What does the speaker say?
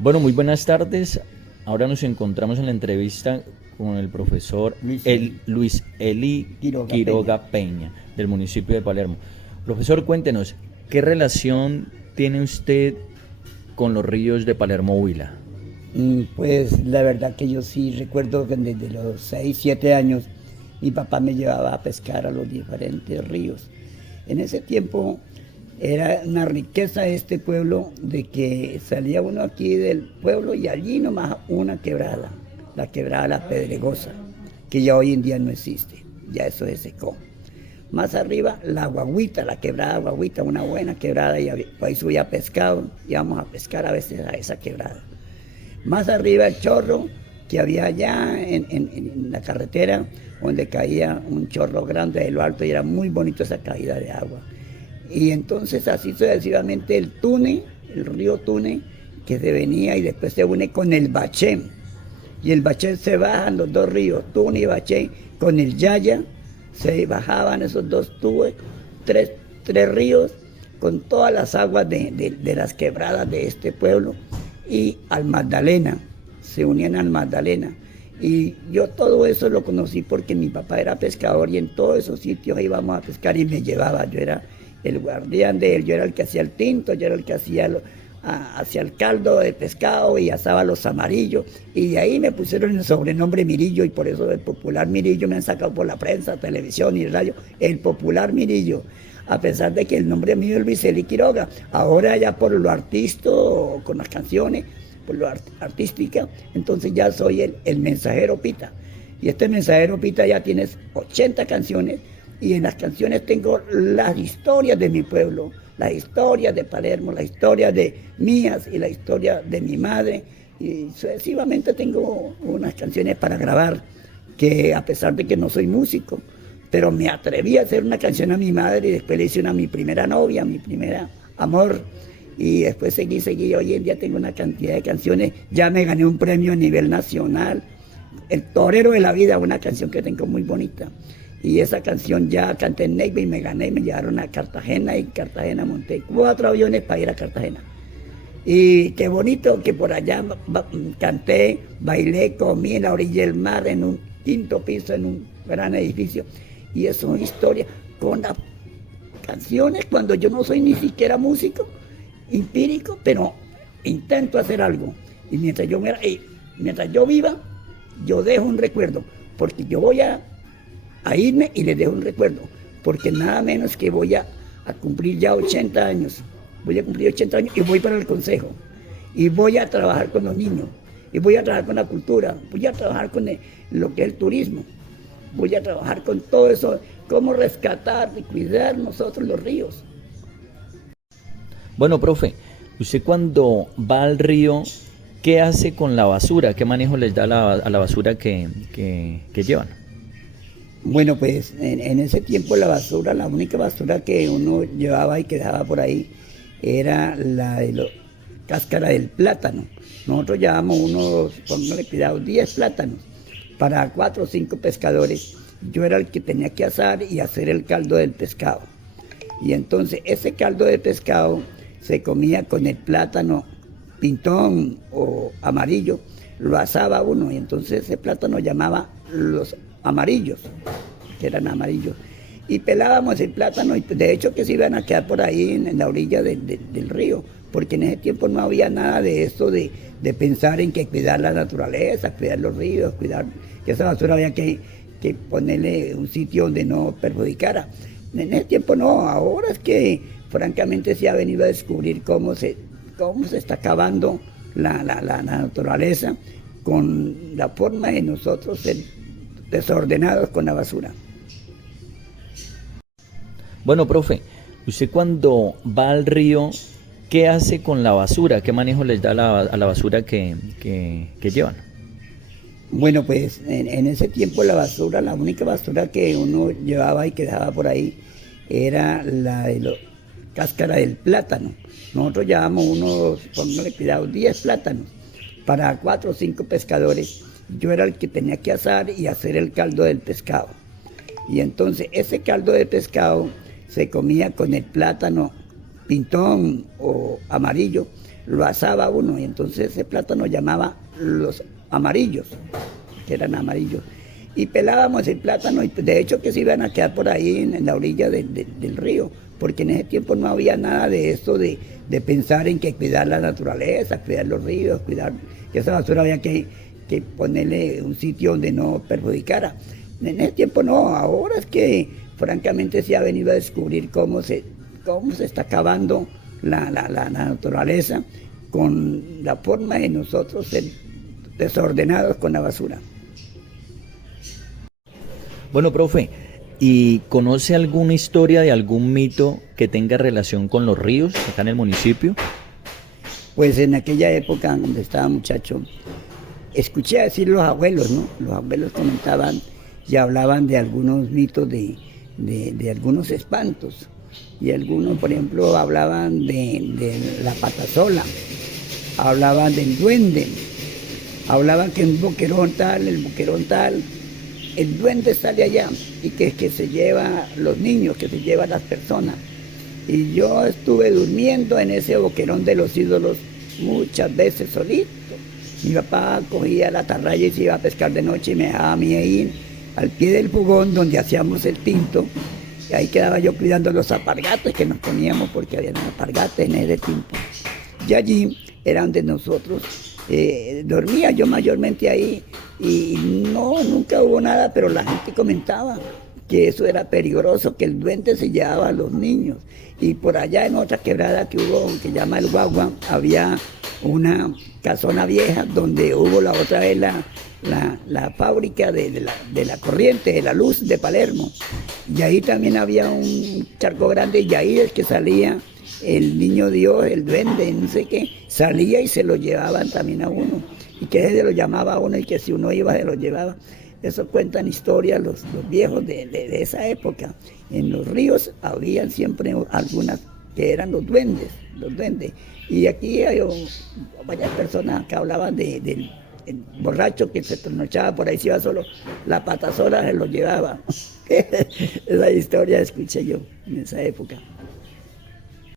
Bueno, muy buenas tardes. Ahora nos encontramos en la entrevista con el profesor Luis Eli Quiroga Peña. Quiroga Peña, del municipio de Palermo. Profesor, cuéntenos, ¿qué relación tiene usted con los ríos de Palermo Huila? Pues la verdad que yo sí recuerdo que desde los 6 7 años mi papá me llevaba a pescar a los diferentes ríos. En ese tiempo era una riqueza este pueblo de que salía uno aquí del pueblo y allí nomás una quebrada, la quebrada La Pedregosa, que ya hoy en día no existe, ya eso se secó. Más arriba, la Guaguita, la quebrada Guaguita, una buena quebrada, y ahí subía pescado, íbamos a pescar a veces a esa quebrada. Más arriba el chorro que había allá en la carretera, donde caía un chorro grande de lo alto y era muy bonito esa caída de agua. Y entonces así sucesivamente el Tune, el río Tune, que se venía y después se une con el Baché. Y el Baché se bajan los dos ríos, Tune y Baché, con el Yaya, se bajaban esos dos tubos, tres ríos, con todas las aguas de las quebradas de este pueblo y al Magdalena, se unían al Magdalena. Y yo todo eso lo conocí porque mi papá era pescador y en todos esos sitios íbamos a pescar y me llevaba, yo era el guardián de él, yo era el que hacía el tinto, yo era el que hacía el caldo de pescado y asaba los amarillos, y de ahí me pusieron el sobrenombre Mirillo, y por eso el popular Mirillo me han sacado por la prensa, televisión y radio, el popular Mirillo, a pesar de que el nombre mío es Luis Eli Quiroga. Ahora ya por lo artístico, con las canciones, por lo artística, entonces ya soy el mensajero Pita. Y este mensajero Pita ya tiene 80 canciones, y en las canciones tengo las historias de mi pueblo, las historias de Palermo, las historias de mías y la historia de mi madre. Y sucesivamente tengo unas canciones para grabar, que a pesar de que no soy músico, pero me atreví a hacer una canción a mi madre y después le hice una a mi primera novia, a mi primera amor. Y después seguí, hoy en día tengo una cantidad de canciones, ya me gané un premio a nivel nacional, El Torero de la Vida, una canción que tengo muy bonita. Y esa canción ya canté en Neiva y me gané, me llevaron a Cartagena, y en Cartagena monté 4 aviones para ir a Cartagena. Y qué bonito que por allá canté, bailé, comí en la orilla del mar, en un quinto piso, en un gran edificio. Y eso es historia con las canciones cuando yo no soy ni siquiera músico, empírico, pero intento hacer algo. Y mientras yo viva, yo dejo un recuerdo, porque yo voy a irme y les dejo un recuerdo, porque nada menos que voy a cumplir ya 80 años, voy a cumplir 80 años y voy para el consejo, y voy a trabajar con los niños, y voy a trabajar con la cultura, voy a trabajar con lo que es el turismo, voy a trabajar con todo eso, cómo rescatar y cuidar nosotros los ríos. Bueno, profe, usted cuando va al río, ¿qué hace con la basura? ¿Qué manejo les da a la basura que llevan? Bueno, pues en ese tiempo la basura, la única basura que uno llevaba y que dejaba por ahí era la de la cáscara del plátano. Nosotros llevábamos unos, póngale cuidado, 10 plátanos para 4 o 5 pescadores. Yo era el que tenía que asar y hacer el caldo del pescado. Y entonces ese caldo de pescado se comía con el plátano pintón o amarillo, lo asaba uno, y entonces ese plátano llamaba los amarillos, que eran amarillos. Y pelábamos el plátano, y de hecho que se iban a quedar por ahí en la orilla del río, porque en ese tiempo no había nada de esto de pensar en que cuidar la naturaleza, cuidar los ríos, cuidar que esa basura había que ponerle un sitio donde no perjudicara. En ese tiempo no, ahora es que francamente se ha venido a descubrir cómo se está acabando la naturaleza con la forma de nosotros ser desordenados con la basura. Bueno, profe, usted cuando va al río, ¿qué hace con la basura? ¿Qué manejo les da a la basura que llevan? Bueno, pues en ese tiempo la basura, la única basura que uno llevaba y que dejaba por ahí era la de la cáscara del plátano. Nosotros llevábamos unos, póngale cuidado, 10 plátanos para 4 o 5 pescadores. Yo era el que tenía que asar y hacer el caldo del pescado. Y entonces ese caldo de pescado se comía con el plátano pintón o amarillo, lo asaba uno, y entonces ese plátano llamaba los amarillos, que eran amarillos. Y pelábamos el plátano, y de hecho que se iban a quedar por ahí en la orilla del río, porque en ese tiempo no había nada de esto de pensar en que cuidar la naturaleza, cuidar los ríos, cuidar que esa basura había que ponerle un sitio donde no perjudicara. En ese tiempo no, ahora es que francamente se ha venido a descubrir cómo se está acabando la naturaleza con la forma de nosotros ser desordenados con la basura. Bueno, profe, ¿y conoce alguna historia de algún mito que tenga relación con los ríos acá en el municipio? Pues en aquella época, donde estaba muchacho, escuché decir los abuelos, ¿no? Los abuelos comentaban y hablaban de algunos mitos, de algunos espantos. Y algunos, por ejemplo, hablaban de la patasola, hablaban del duende, hablaban que un boquerón tal, el duende sale allá y que se lleva los niños, que se lleva las personas. Y yo estuve durmiendo en ese boquerón de los ídolos muchas veces solito. Mi papá cogía la atarraya y se iba a pescar de noche y me dejaba a mí ahí al pie del fogón donde hacíamos el tinto. Y ahí quedaba yo cuidando los alpargates que nos poníamos, porque había alpargates en ese tiempo. Y allí era donde nosotros dormía yo mayormente ahí, y no, nunca hubo nada, pero la gente comentaba que eso era peligroso, que el duende se llevaba a los niños. Y por allá en otra quebrada que hubo, que llama el Guagua, había una casona vieja donde hubo la otra vez la fábrica de la corriente, de la luz de Palermo. Y ahí también había un charco grande, y ahí es que salía el niño Dios, el duende, no sé qué, salía y se lo llevaban también a uno. Y que se lo llamaba a uno, y que si uno iba se lo llevaba. Eso cuentan historias los viejos de esa época. En los ríos había siempre algunas que eran los duendes. Y aquí hay varias personas que hablaban del borracho que se trasnochaba por ahí, se iba solo, la patasola se lo llevaba. Esa historia escuché yo en esa época.